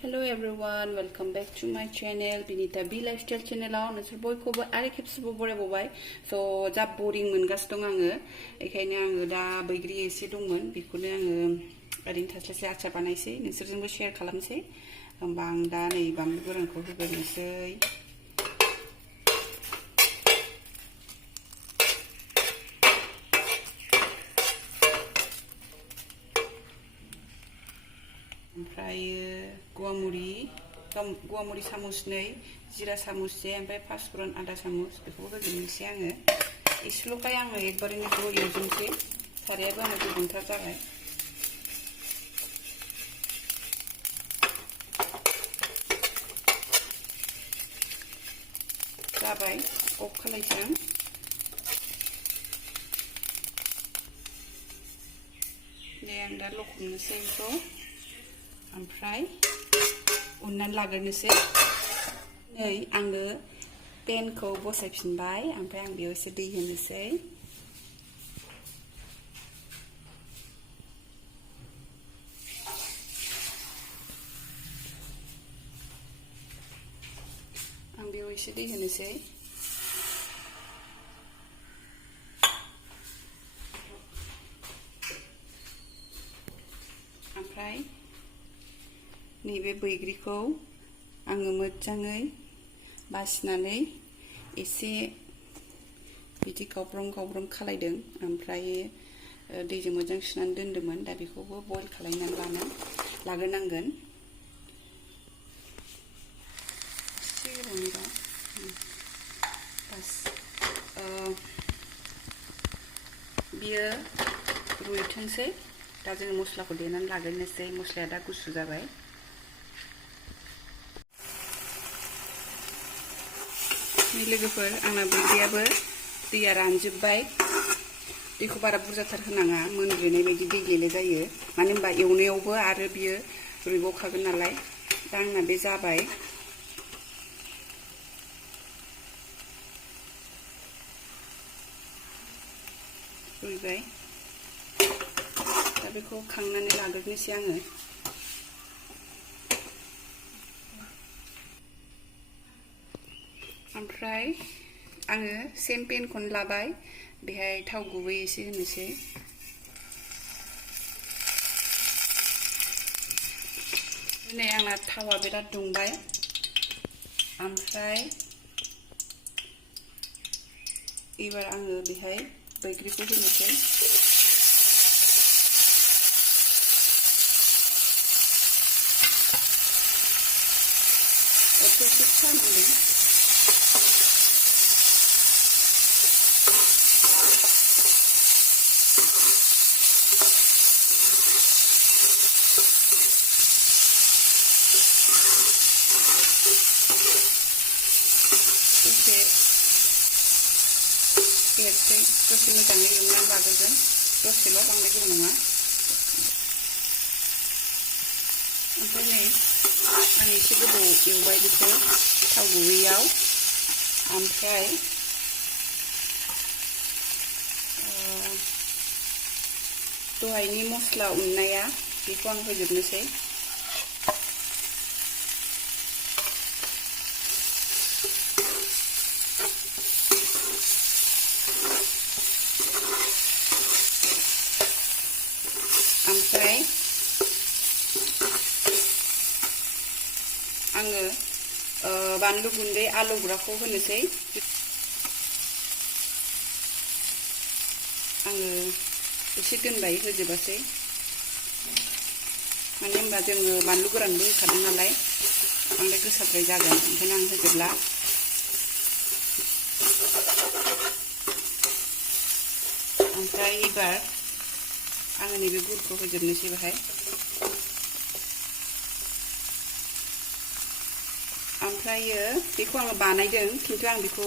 Hello everyone, welcome back to my channel Binita B Lifestyle channelaव नोंसोर बयखौबो आरो खेबसेबाव बरायबावबाय स' जा बोरिं मोनगासिनो दं आङो बेखायनो आङो दा बैग्रि एसे दंमोन बेखौनो आङो ओरैनो थास्लायस्लाय आचार बानायसै नोंसोरजोंबो शेयार खालामसै होमबा आं दा नै बानलु गोरानखौ होग्रोनोसै ओमफ्रायो गुवामुरि सामुसनै जिरा सामुससे ओमफ्राय पाँचफोरन आधा सामुस बेखौबो होजोबनोसै आङो एसेल'खाय आङो एकबारैनो ज' एवजोबनोसै सारायाबो आंना गुदुंथार जाबाय अफ खालायसै आं दे आं दा लखबनोसै बेखौ ओमफ्राय उननानै लाग्रोनोसै नै आङो पेनखौ बसायफिनबाय ओमफ्राय आं बेयाव एसे दै होनोसै ओमफ्राय नैबे बैग्रिखौ आङो मोजाङै बासिनानै एसे बिदि गावब्रम खालायदों ओमफ्राय दैजों मोजां सुनानै दोन्दोंमोन दा बेखौबो बयल खालायनानै लाग्रोनांगोन एसे गोबावनिबा बास बियो रुइथोंसै दा जोङो मस्लाखौ देनानै लाग्रोनोसै मस्लाया दा गुसु जाबाय नै लोगोफोर आंना बैग्रियाबो दैया रानजोबबाय दैखौ बारा बुरजाथार होनाङा मोनग्लिनाय बायदि दैलेले जायो मानो होनबा एवनायावबो आरो बियो रुइबावखागोन नालाय दा आंना बे जाबाय रुइबाय दा बेखौ खांनानै लाग्रोनोसै आङो ओमफ्राय आङो सेम पेनखौनो लाबाय बेहाय थाव गुबै एसे होनोसै नै आंना थावा बिराद दुंबाय ओमफ्राय एबार आङो बेहाय बैग्रिखौ होनोसै अरखौ एसे फिसा नांदों एरसै दसे मोजाङै एवनानै लाग्रोगोन दसेल' बांद्राय गोबाव नङा ओमफ्राय नै आं एसे गोबाव एवबाय बेखौ थाव गुबैयाव ओमफ्राय दहायनि मस्ला उननाया बेखौ आं होजोबनोसै ओमफ्राय आङो बानलु गुन्दै आलौग्राखौ होनोसै आङो एसे दोनबाय होजोबासै मानो होनबा जोङो बानलु गोरानबो होखादों नालाय बांद्राय गोसाद्राय जागोन ओंखायनो आं होजोबला ओमफ्राय एबार आङो नैबे गुरखौ होजोबनोसै बेहाय ओमफ्रायो बेखौ आङो बानायदों खिन्थु आं बेखौ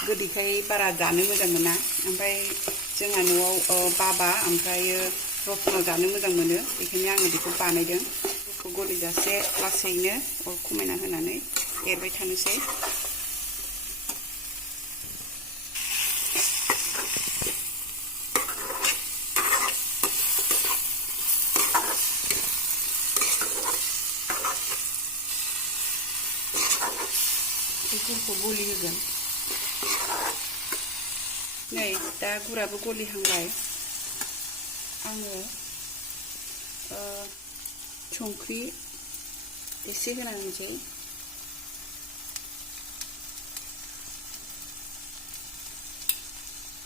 गोदैखाय बारा जानो मोजां मोना ओमफ्राय जोंहा न'आव बाबा ओमफ्रायो रत्न जानो मोजां मोनो बेखायनो आङो बेखौ बानायदों बेखौ गलिजासे लासैनो अर खमायना होनानै एरबाय थानोसै बेफोरखौ गलि होगोन नै दा गुराबो गलिहांबाय आङो संख्रि एसे होनांसै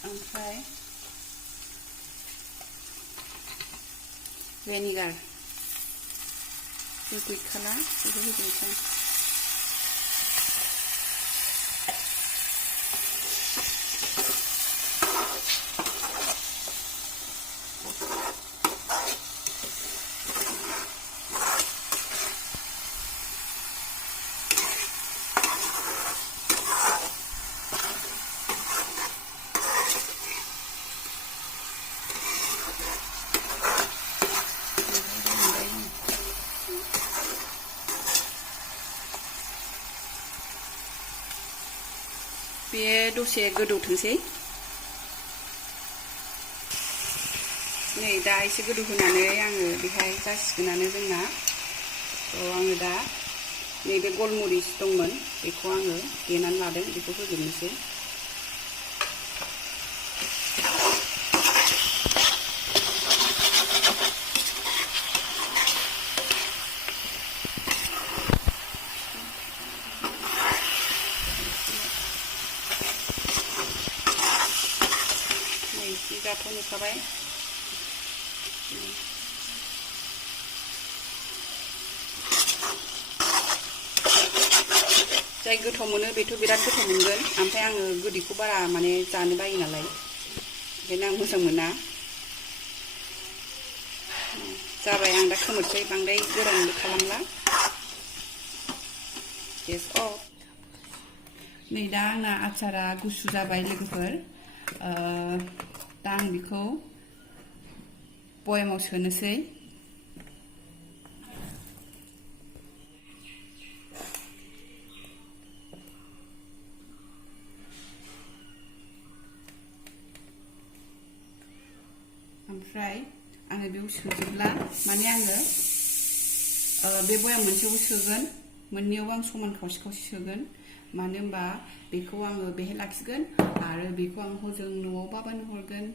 ओमफ्राय vinegar liquid color बेखौ होजोबनोसै बे दसे गोदौथोंसै नै दा एसे गोदौ होनानै आङो बेहाय जासिगोनानो जोंना आङो दा नैबे गलमरिस दंमोन बेखौ आङो देनानै लादों बेखौ होजोबनोसै जाथाव नुखाबाय जाय गोथाव मोनो बेथ' बिराद गोथाव मोनगोन ओमफ्राय आङो गोदैखौ बारा माने जानो बायो नालाय ओंखायनो आं मोजां मोना जाबाय आं दा खोमोरसै बांद्राय गोरानबो खालामला गेस अफ नै दा आंना आचारा गुसु जाबाय लोगोफोर दा आं बेखौ बयामाव सोनोसै ओमफ्राय आङो बेयाव सोजोबला माने आङो बे बयाम मोनसेयाव सोगोन मोननैयाव आं समान खावसे खावसे सोगोन मानो होनबा बेखौ आङो बेहाय लाखिगोन आरो बेखौ आं हजों न'आव बाबानो हरगोन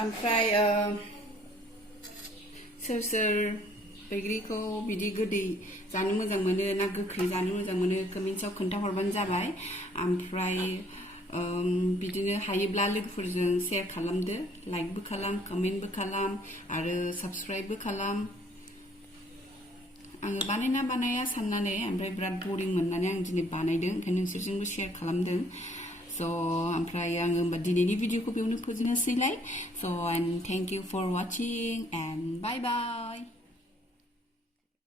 ओमफ्राय सोर सोर बैग्रिखौ बिदि गोदै जानो मोजां मोनो ना गोखै जानो मोजां मोनो कमेन्ट्सआव खोन्थाहरबानो जाबाय ओमफ्राय बिदिनो हायोब्ला लोगोफोरजों शेयार खालामदो लाइकबो खालाम कमेन्टबो खालाम आरो साबस्क्राइबबो खालाम आङो बानाया साननानै ओमफ्राय बिराद बरिं मोननानै आं दिनै बानायदों ओंखायनो नोंसोरजोंबो शेयार खालामदों ओमफ्राय आङो होमबा दिनैनि भिडिअखौ बेयावनो फोजोबनोसैलाय and thank you for watching and bye bye